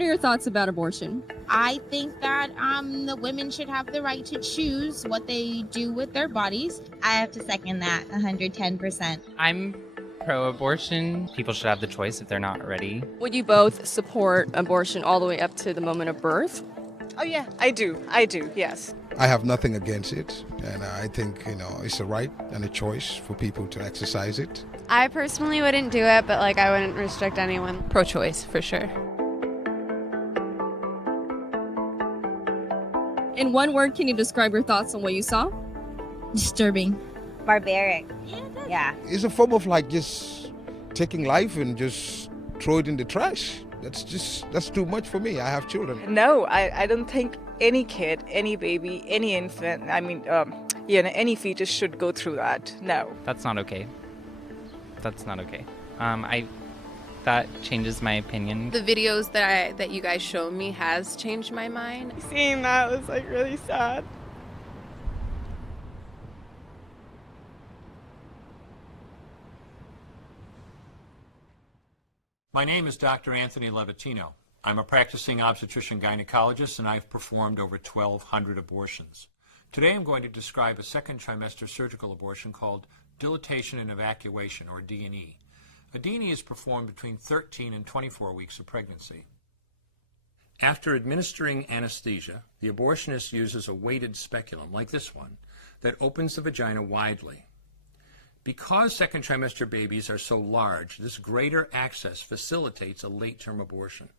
What are your thoughts about abortion? I think that the women should have the right to choose what they do with their bodies. I have to second that 110%. I'm pro-abortion. People should have the choice if they're not ready. Would you both support abortion all the way up to the moment of birth? Oh yeah, I do, yes. I have nothing against it, and I think, it's a right and a choice for people to exercise it. I personally wouldn't do it, but I wouldn't restrict anyone. Pro-choice, for sure. In one word, can you describe your thoughts on what you saw? Disturbing. Barbaric. Yeah. It's a form of just taking life and just throw it in the trash. That's too much for me. I have children. No, I don't think any kid, any baby, any infant, any fetus should go through that. No. That's not okay. That's not okay. That changes my opinion. The videos that you guys showed me has changed my mind. Seeing that was really sad. My name is Dr. Anthony Levatino. I'm a practicing obstetrician gynecologist, and I've performed over 1,200 abortions. Today I'm going to describe a second trimester surgical abortion called dilatation and evacuation, or D&E. A D&E is performed between 13 and 24 weeks of pregnancy. After administering anesthesia, the abortionist uses a weighted speculum, like this one, that opens the vagina widely. Because second trimester babies are so large, this greater access facilitates a late-term abortion.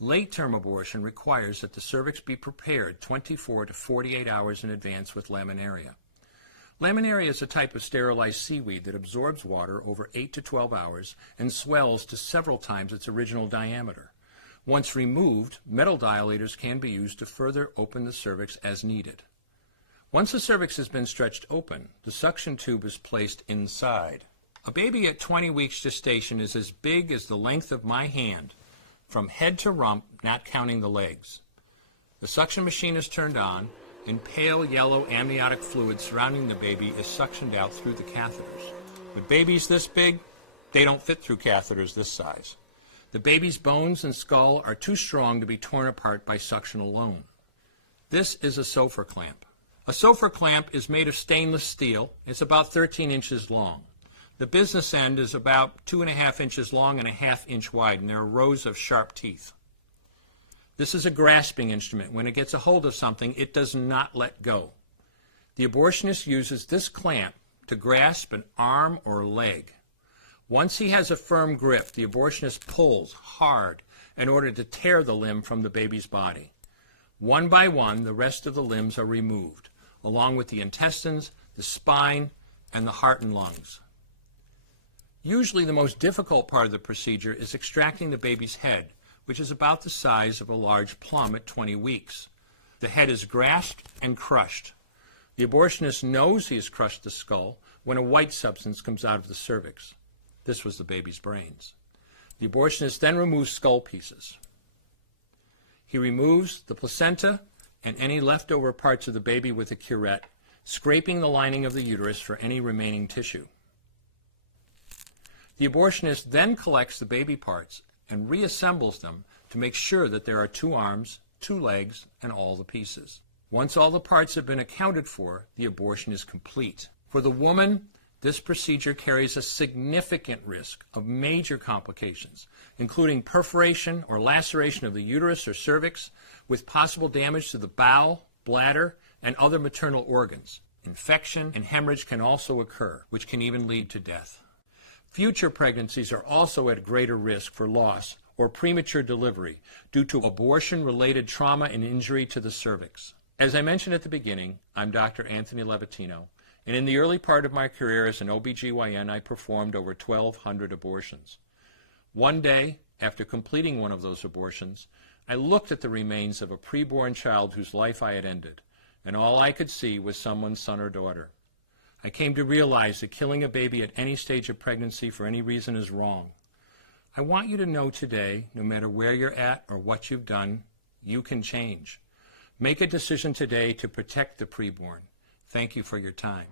Late-term abortion requires that the cervix be prepared 24 to 48 hours in advance with laminaria. Laminaria is a type of sterilized seaweed that absorbs water over 8 to 12 hours and swells to several times its original diameter. Once removed, metal dilators can be used to further open the cervix as needed. Once the cervix has been stretched open, the suction tube is placed inside. A baby at 20 weeks gestation is as big as the length of my hand, from head to rump, not counting the legs. The suction machine is turned on, and pale yellow amniotic fluid surrounding the baby is suctioned out through the catheters. With babies this big, they don't fit through catheters this size. The baby's bones and skull are too strong to be torn apart by suction alone. This is a Sofer clamp. A Sofer clamp is made of stainless steel. It's about 13 inches long. The business end is about 2.5 inches long and 1/2 inch wide, and there are rows of sharp teeth. This is a grasping instrument. When it gets a hold of something, it does not let go. The abortionist uses this clamp to grasp an arm or leg. Once he has a firm grip, the abortionist pulls hard in order to tear the limb from the baby's body. One by one, the rest of the limbs are removed, along with the intestines, the spine, and the heart and lungs. Usually the most difficult part of the procedure is extracting the baby's head, which is about the size of a large plum at 20 weeks. The head is grasped and crushed. The abortionist knows he has crushed the skull when a white substance comes out of the cervix. This was the baby's brains. The abortionist then removes skull pieces. He removes the placenta and any leftover parts of the baby with a curette, scraping the lining of the uterus for any remaining tissue. The abortionist then collects the baby parts and reassembles them to make sure that there are 2 arms, 2 legs, and all the pieces. Once all the parts have been accounted for, the abortion is complete. For the woman, this procedure carries a significant risk of major complications, including perforation or laceration of the uterus or cervix, with possible damage to the bowel, bladder, and other maternal organs. Infection and hemorrhage can also occur, which can even lead to death. Future pregnancies are also at greater risk for loss or premature delivery due to abortion-related trauma and injury to the cervix. As I mentioned at the beginning, I'm Dr. Anthony Levatino, and in the early part of my career as an OBGYN, I performed over 1,200 abortions. One day, after completing one of those abortions, I looked at the remains of a preborn child whose life I had ended, and all I could see was someone's son or daughter. I came to realize that killing a baby at any stage of pregnancy for any reason is wrong. I want you to know today, no matter where you're at or what you've done, you can change. Make a decision today to protect the preborn. Thank you for your time.